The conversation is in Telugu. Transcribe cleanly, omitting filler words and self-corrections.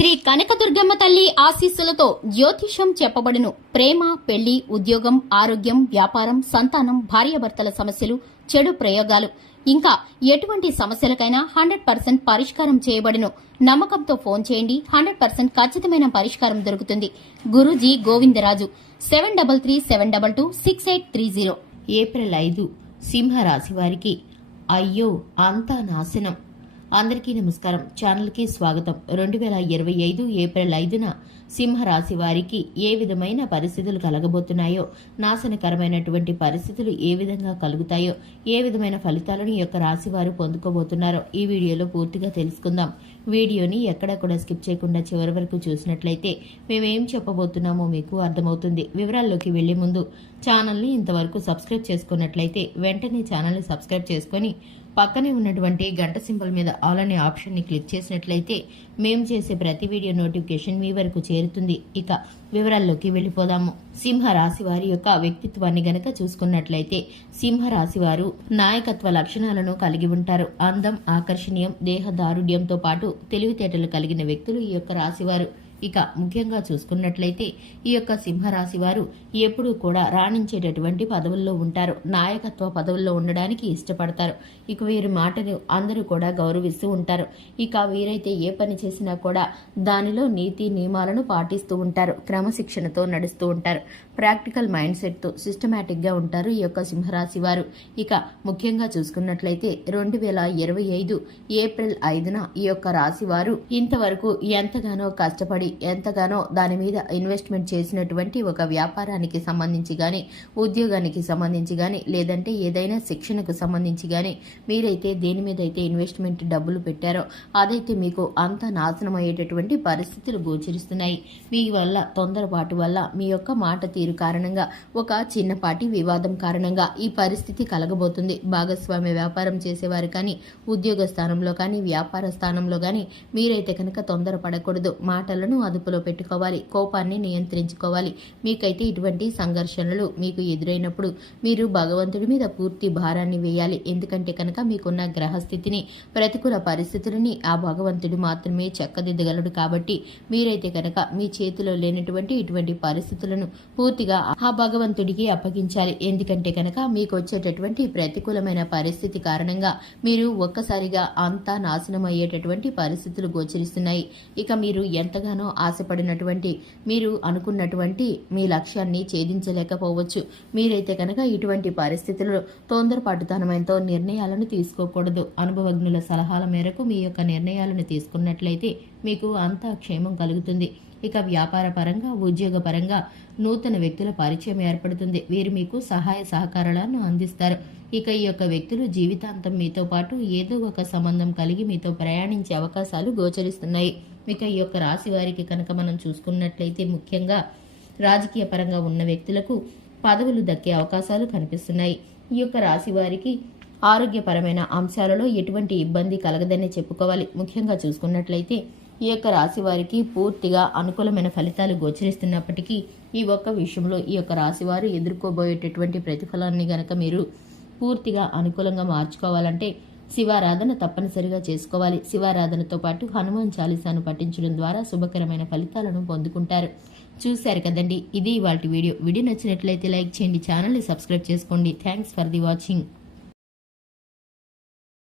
శ్రీ కనకదుర్గమ్మ తల్లి ఆశీస్సులతో జ్యోతిషం చెప్పబడును. ప్రేమ, పెళ్లి, ఉద్యోగం, ఆరోగ్యం, వ్యాపారం, సంతానం, భార్యాభర్తల సమస్యలు, చెడు ప్రయోగాలు, ఇంకా ఎటువంటి సమస్యలకైనా 100% పరిష్కారం చేయబడును. నమ్మకంతో ఫోన్ చేయండి. 100% ఖచ్చితమైన పరిష్కారం దొరుకుతుంది. గురూజీ గోవిందరాజు 7337226830. ఏప్రిల్ 5 సింహరాశి వారికి అయ్యో అంతా నాశనం. అందరికీ నమస్కారం. ఛానల్కి స్వాగతం. 2025 ఏప్రిల్ 5న సింహరాశి వారికి ఏ విధమైన పరిస్థితులు కలగబోతున్నాయో, నాశనకరమైనటువంటి పరిస్థితులు ఏ విధంగా కలుగుతాయో, ఏ విధమైన ఫలితాలను ఈ యొక్క రాశి వారు పొందుకోబోతున్నారో ఈ వీడియోలో పూర్తిగా తెలుసుకుందాం. వీడియోని ఎక్కడా కూడా స్కిప్ చేయకుండా చివరి వరకు చూసినట్లయితే మేమేం చెప్పబోతున్నామో మీకు అర్థమవుతుంది. వివరాల్లోకి వెళ్లే ముందు ఛానల్ని ఇంతవరకు సబ్స్క్రైబ్ చేసుకున్నట్లయితే వెంటనే ఛానల్ని సబ్స్క్రైబ్ చేసుకొని పక్కనే ఉన్నటువంటి గంట సింబల్ మీద ఆల్ అనే ఆప్షన్ని క్లిక్ చేసినట్లయితే మేము చేసే ప్రతి వీడియో నోటిఫికేషన్ మీ వరకు చేరుతుంది. ఇక వివరాల్లోకి వెళ్ళిపోదాము. సింహరాశి వారి యొక్క వ్యక్తిత్వాన్ని గనక చూసుకున్నట్లయితే సింహరాశి వారు నాయకత్వ లక్షణాలను కలిగి ఉంటారు. అందం, ఆకర్షణీయం, దేహ దారుఢ్యంతో పాటు తెలివితేటలు కలిగిన వ్యక్తులు ఈ యొక్క రాశివారు. ఇక ముఖ్యంగా చూసుకున్నట్లయితే ఈ యొక్క సింహరాశి వారు ఎప్పుడూ కూడా రాణించేటటువంటి పదవుల్లో ఉంటారు. నాయకత్వ పదవుల్లో ఉండడానికి ఇష్టపడతారు. ఇక వీరి మాటను అందరూ కూడా గౌరవిస్తూ ఉంటారు. ఇక వీరైతే ఏ పని చేసినా కూడా దానిలో నీతి నియమాలను పాటిస్తూ ఉంటారు. క్రమశిక్షణతో నడుస్తూ ఉంటారు. ప్రాక్టికల్ మైండ్ సెట్తో సిస్టమేటిక్ గా ఉంటారు ఈ యొక్క సింహరాశి వారు. ఇక ముఖ్యంగా చూసుకున్నట్లయితే 2025 ఏప్రిల్ 5న ఈ యొక్క రాశి వారు ఇంతవరకు ఎంతగానో కష్టపడి ఎంతగానో దాని మీద ఇన్వెస్ట్మెంట్ చేసినటువంటి ఒక వ్యాపారానికి సంబంధించి గాని, ఉద్యోగానికి సంబంధించి గాని, లేదంటే ఏదైనా శిక్షణకు సంబంధించి గాని మీరైతే దేని మీద అయితే ఇన్వెస్ట్మెంట్ డబ్బులు పెట్టారో అదైతే మీకు అంత నాశనం అయ్యేటటువంటి పరిస్థితులు గోచరిస్తున్నాయి. మీ వల్ల తొందరపాటు వల్ల మీ యొక్క మాట తీరు కారణంగా ఒక చిన్నపాటి వివాదం కారణంగా ఈ పరిస్థితి కలగబోతుంది. భాగస్వామ్య వ్యాపారం చేసేవారు కానీ, ఉద్యోగ స్థానంలో కానీ, వ్యాపార స్థానంలో కానీ మీరైతే కనుక తొందరపడకూడదు. మాటలను అదుపులో పెట్టుకోవాలి. కోపాన్ని నియంత్రించుకోవాలి. మీకైతే ఇటువంటి సంఘర్షణలు మీకు ఎదురైనప్పుడు మీరు భగవంతుడి మీద పూర్తి భారాన్ని వేయాలి. ఎందుకంటే కనుక మీకున్న గ్రహస్థితిని, ప్రతికూల పరిస్థితులని ఆ భగవంతుడు మాత్రమే చక్కదిద్దగలడు. కాబట్టి మీరైతే కనుక మీ చేతిలో లేనటువంటి ఇటువంటి పరిస్థితులను పూర్తిగా ఆ భగవంతుడికి అప్పగించాలి. ఎందుకంటే కనుక మీకు వచ్చేటటువంటి ప్రతికూలమైన పరిస్థితి కారణంగా మీరు ఒక్కసారిగా అంతా నాశనం అయ్యేటటువంటి పరిస్థితులు గోచరిస్తున్నాయి. ఇక మీరు ఎంతగానో ఆశపడినటువంటి, మీరు అనుకున్నటువంటి మీ లక్ష్యాన్ని ఛేదించలేకపోవచ్చు. మీరైతే కనుక ఇటువంటి పరిస్థితుల్లో తొందరపాటుతనమైనతో నిర్ణయాలను తీసుకోకూడదు. అనుభవజ్ఞుల సలహాల మేరకు మీ యొక్క నిర్ణయాలను తీసుకున్నట్లయితే మీకు అంతా క్షేమం కలుగుతుంది. ఇక వ్యాపార పరంగా, ఉద్యోగ పరంగా నూతన వ్యక్తుల పరిచయం ఏర్పడుతుంది. వీరు మీకు సహాయ సహకారాలను అందిస్తారు. ఇక ఈ యొక్క వ్యక్తులు జీవితాంతం మీతో పాటు ఏదో ఒక సంబంధం కలిగి మీతో ప్రయాణించే అవకాశాలు గోచరిస్తున్నాయి. ఇక ఈ యొక్క రాశి వారికి కనుక మనం చూసుకున్నట్లయితే ముఖ్యంగా రాజకీయ పరంగా ఉన్న వ్యక్తులకు పదవులు దక్కే అవకాశాలు కనిపిస్తున్నాయి. ఈ యొక్క రాశి వారికి ఆరోగ్యపరమైన అంశాలలో ఎటువంటి ఇబ్బంది కలగదనే చెప్పుకోవాలి. ముఖ్యంగా చూసుకున్నట్లయితే ఈ యొక్క రాశి వారికి పూర్తిగా అనుకూలమైన ఫలితాలు గోచరిస్తున్నప్పటికీ ఈ ఒక్క విషయంలో ఈ యొక్క రాశి వారు ఎదుర్కోబోయేటటువంటి ప్రతిఫలాన్ని గనక మీరు పూర్తిగా అనుకూలంగా మార్చుకోవాలంటే శివారాధన తప్పనిసరిగా చేసుకోవాలి. శివారాధనతో పాటు హనుమాన్ చాలీసాను పఠించడం ద్వారా శుభకరమైన ఫలితాలను పొందుకుంటారు. చూశారు కదండి, ఇది ఇవాల్టి వీడియో. వీడియో నచ్చినట్లయితే లైక్ చేయండి, ఛానల్ని సబ్స్క్రైబ్ చేసుకోండి. Thanks for the watching.